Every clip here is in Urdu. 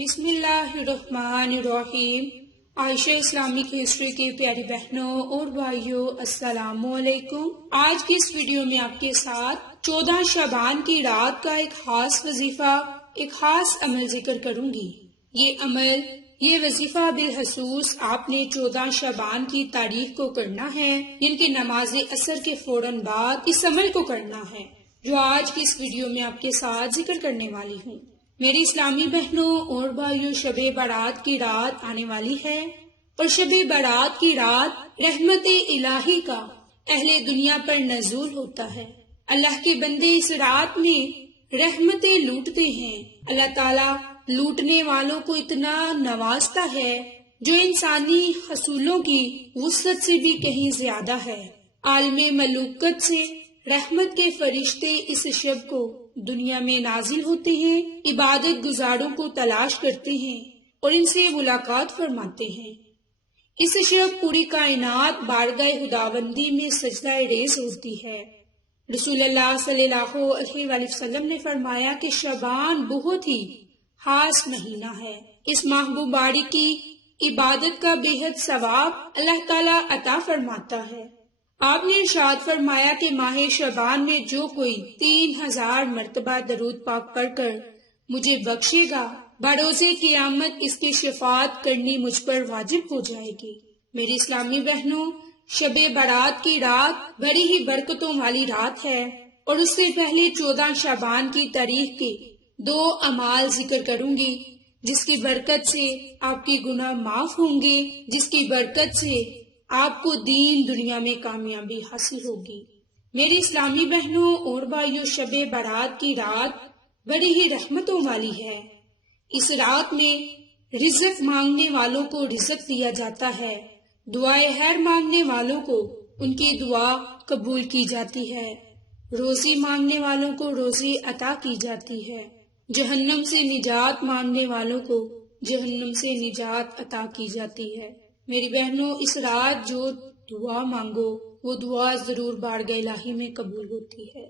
بسم اللہ الرحمن الرحیم۔ عائشہ اسلامک ہسٹری کی پیاری بہنوں اور بھائیوں، السلام علیکم۔ آج کی اس ویڈیو میں آپ کے ساتھ 14 شعبان کی رات کا ایک خاص وظیفہ، ایک خاص عمل ذکر کروں گی۔ یہ وظیفہ بالخصوص آپ نے 14 شعبان کی تاریخ کو کرنا ہے، جن کی نماز عصر کے فوراً بعد اس عمل کو کرنا ہے، جو آج کی اس ویڈیو میں آپ کے ساتھ ذکر کرنے والی ہوں۔ میری اسلامی بہنوں اور بھائیوں، شب برات کی رات آنے والی ہے، اور شب برات کی رات رحمت الہی کا اہل دنیا پر نزول ہوتا ہے۔ اللہ کے بندے اس رات میں رحمتیں لوٹتے ہیں۔ اللہ تعالیٰ لوٹنے والوں کو اتنا نوازتا ہے جو انسانی حصولوں کی وسعت سے بھی کہیں زیادہ ہے۔ عالم ملوکت سے رحمت کے فرشتے اس شب کو دنیا میں نازل ہوتے ہیں، عبادت گزاروں کو تلاش کرتے ہیں اور ان سے ملاقات فرماتے ہیں۔ اس شب پوری کائنات بارگاہ خداوندی میں سجدہ ریز ہوتی ہے۔ رسول اللہ صلی اللہ علیہ وآلہ وسلم نے فرمایا کہ شعبان بہت ہی خاص مہینہ ہے۔ اس ماہ مبارک کی عبادت کا بے حد ثواب اللہ تعالیٰ عطا فرماتا ہے۔ آپ نے ارشاد فرمایا کہ ماہ شعبان میں جو کوئی 3000 مرتبہ درود پاک پڑھ کر مجھے بخشے گا، بروز قیامت اس کی شفاعت کرنی مجھ پر واجب ہو جائے گی۔ میری اسلامی بہنوں، شب برات کی رات بڑی ہی برکتوں والی رات ہے، اور اس سے پہلے 14 شعبان کی تاریخ کے 2 اعمال ذکر کروں گی، جس کی برکت سے آپ کے گناہ معاف ہوں گے، جس کی برکت سے آپ کو دین دنیا میں کامیابی حاصل ہوگی۔ میری اسلامی بہنوں اور بھائیوں، شب برات کی رات بڑی ہی رحمتوں والی ہے۔ اس رات میں رزق مانگنے والوں کو رزق دیا جاتا ہے، دعائے خیر مانگنے والوں کو ان کی دعا قبول کی جاتی ہے، روزی مانگنے والوں کو روزی عطا کی جاتی ہے، جہنم سے نجات مانگنے والوں کو جہنم سے نجات عطا کی جاتی ہے۔ میری بہنوں، اس رات جو دعا مانگو وہ دعا ضرور بارگاہ الہی میں قبول ہوتی ہے۔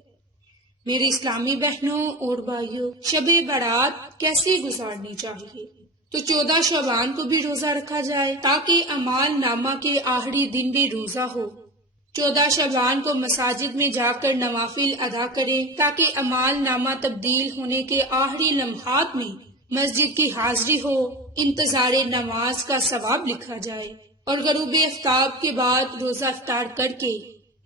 میری اسلامی بہنوں اور بھائیوں، شب برات کیسے گزارنی چاہیے؟ تو 14 شعبان کو بھی روزہ رکھا جائے تاکہ اعمال نامہ کے آخری دن بھی روزہ ہو۔ 14 شعبان کو مساجد میں جا کر نوافل ادا کریں تاکہ اعمال نامہ تبدیل ہونے کے آخری لمحات میں مسجد کی حاضری ہو، انتظار نماز کا ثواب لکھا جائے، اور غروب آفتاب کے بعد روزہ افطار کر کے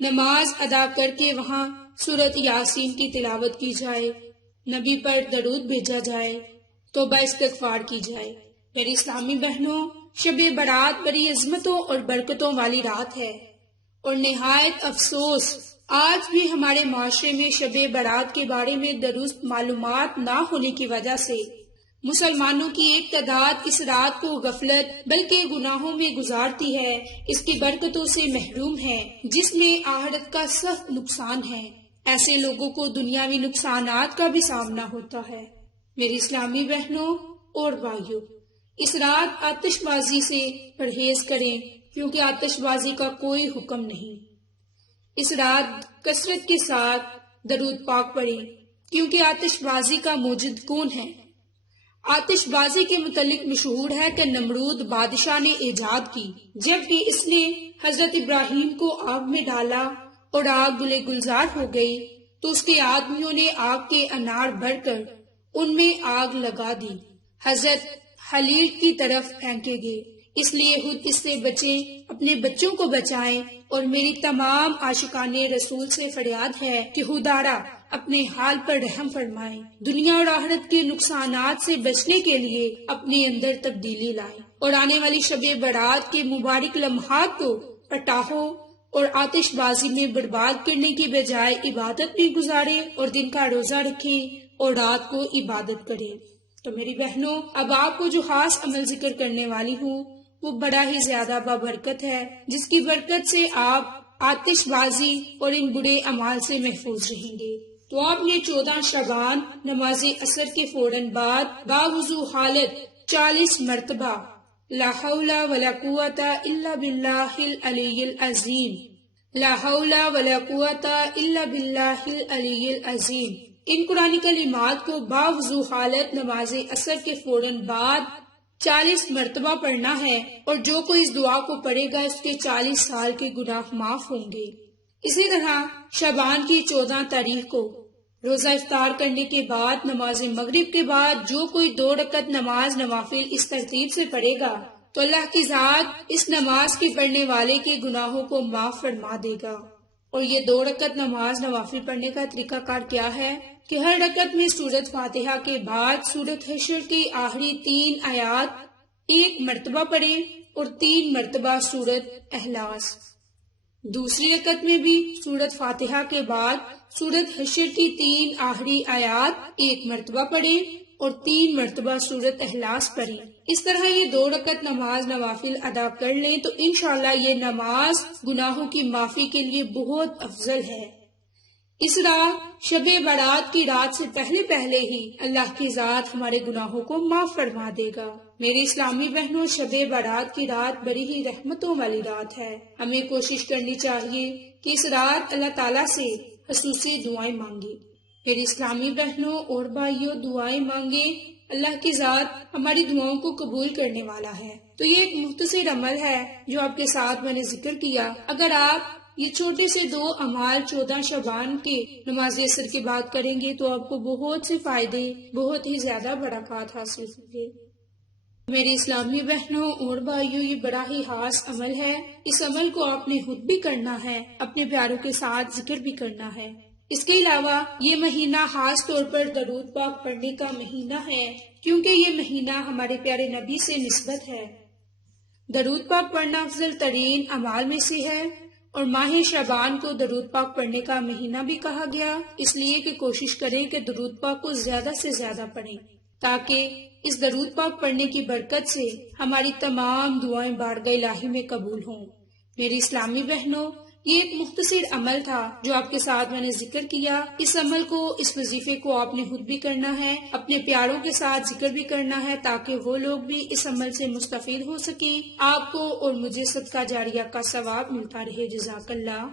نماز ادا کر کے وہاں سورۃ یاسین کی تلاوت کی جائے، نبی پر درود بھیجا جائے، توبہ استغفار کی جائے۔ میری اسلامی بہنوں، شب برات بڑی عظمتوں اور برکتوں والی رات ہے، اور نہایت افسوس آج بھی ہمارے معاشرے میں شب برات کے بارے میں درست معلومات نہ ہونے کی وجہ سے مسلمانوں کی ایک تعداد اس رات کو غفلت بلکہ گناہوں میں گزارتی ہے، اس کی برکتوں سے محروم ہے، جس میں آخرت کا سخت نقصان ہے۔ ایسے لوگوں کو دنیاوی نقصانات کا بھی سامنا ہوتا ہے۔ میری اسلامی بہنوں اور بھائیوں، اس رات آتش بازی سے پرہیز کریں، کیونکہ آتش بازی کا کوئی حکم نہیں۔ اس رات کثرت کے ساتھ درود پاک پڑھیں، کیونکہ آتش بازی کا موجد کون ہے؟ آتش بازی کے متعلق مشہور ہے کہ نمرود بادشاہ نے ایجاد کی، جب بھی اس نے حضرت ابراہیم کو آگ میں ڈالا اور آگ گلے گلزار ہو گئی تو اس کے آدمیوں نے آگ کے انار بھر کر ان میں آگ لگا دی، حضرت خلیل کی طرف پھینکے گئے۔ اس لیے خود اس سے بچیں، اپنے بچوں کو بچائیں، اور میری تمام عاشقان رسول سے فریاد ہے کہ خدارا اپنے حال پر رحم فرمائیں، دنیا اور آخرت کے نقصانات سے بچنے کے لیے اپنے اندر تبدیلی لائیں، اور آنے والی شب برات کے مبارک لمحات کو پٹاخوں اور آتش بازی میں برباد کرنے کی بجائے عبادت میں گزاریں، اور دن کا روزہ رکھیں اور رات کو عبادت کریں۔ تو میری بہنوں، اب آپ کو جو خاص عمل ذکر کرنے والی ہوں وہ بڑا ہی زیادہ بابرکت ہے، جس کی برکت سے آپ آتش بازی اور ان برے اعمال سے محفوظ رہیں گے۔ تو آپ نے 14 شعبان نماز عصر کے فوراً بعد باوضو حالت 40 مرتبہ لا حول ولا قوت الا باللہ العلی العظیم، لا حول ولا قوت الا باللہ العلی العظیم ان قرآنی کلمات کو باوضو حالت نماز عصر کے فوراً بعد 40 مرتبہ پڑھنا ہے، اور جو کوئی اس دعا کو پڑھے گا اس کے 40 سال کے گناہ معاف ہوں گے۔ اسی طرح شعبان کی 14 تاریخ کو روزہ افطار کرنے کے بعد نماز مغرب کے بعد جو کوئی 2 رکعت نماز نوافل اس ترتیب سے پڑھے گا تو اللہ کی ذات اس نماز کے پڑھنے والے کے گناہوں کو معاف فرما دے گا۔ اور یہ 2 رکعت نماز نوافل پڑھنے کا طریقہ کار کیا ہے کہ ہر رکعت میں سورۃ فاتحہ کے بعد سورۃ حشر کی آخری 3 آیات 1 مرتبہ پڑھیں اور 3 مرتبہ سورۃ اخلاص۔ دوسری رکعت میں بھی سورۃ فاتحہ کے بعد سورۃ حشر کی 3 آخری آیات 1 مرتبہ پڑھیں اور 3 مرتبہ سورۃ اخلاص پڑھیں۔ اس طرح یہ 2 رکعت نماز نوافل ادا کر لیں تو انشاءاللہ یہ نماز گناہوں کی معافی کے لیے بہت افضل ہے۔ اس رات شب برات کی رات سے پہلے ہی اللہ کی ذات ہمارے گناہوں کو معاف فرما دے گا۔ میری اسلامی بہنوں، شب برات کی رات بڑی ہی رحمتوں والی رات ہے۔ ہمیں کوشش کرنی چاہیے کہ اس رات اللہ تعالیٰ سے خصوصی دعائیں مانگیں۔ میری اسلامی بہنوں اور بھائیوں، دعائیں مانگیں، اللہ کی ذات ہماری دعاؤں کو قبول کرنے والا ہے۔ تو یہ ایک مختصر عمل ہے جو آپ کے ساتھ میں نے ذکر کیا۔ اگر آپ یہ چھوٹے سے 2 اعمال 14 شعبان کے نماز عصر کے بعد کریں گے تو آپ کو بہت سے فائدے، بہت ہی زیادہ برکات حاصل ہوں گے۔ میری اسلامی بہنوں اور بھائیوں، یہ بڑا ہی خاص عمل ہے۔ اس عمل کو آپ نے خود بھی کرنا ہے، اپنے پیاروں کے ساتھ ذکر بھی کرنا ہے۔ اس کے علاوہ یہ مہینہ خاص طور پر درود پاک پڑھنے کا مہینہ ہے، کیونکہ یہ مہینہ ہمارے پیارے نبی سے نسبت ہے۔ درود پاک پڑھنا افضل ترین اعمال میں سے ہے، اور ماہ شعبان کو درود پاک پڑھنے کا مہینہ بھی کہا گیا، اس لیے کہ کوشش کریں کہ درود پاک کو زیادہ سے زیادہ پڑھیں، تاکہ اس درود پاک پڑھنے کی برکت سے ہماری تمام دعائیں بارگاہ الہی میں قبول ہوں۔ میری اسلامی بہنوں، یہ ایک مختصر عمل تھا جو آپ کے ساتھ میں نے ذکر کیا۔ اس عمل کو، اس وظیفے کو آپ نے خود بھی کرنا ہے، اپنے پیاروں کے ساتھ ذکر بھی کرنا ہے، تاکہ وہ لوگ بھی اس عمل سے مستفید ہو سکیں۔ آپ کو اور مجھے صدقہ جاریہ کا ثواب ملتا رہے۔ جزاک اللہ۔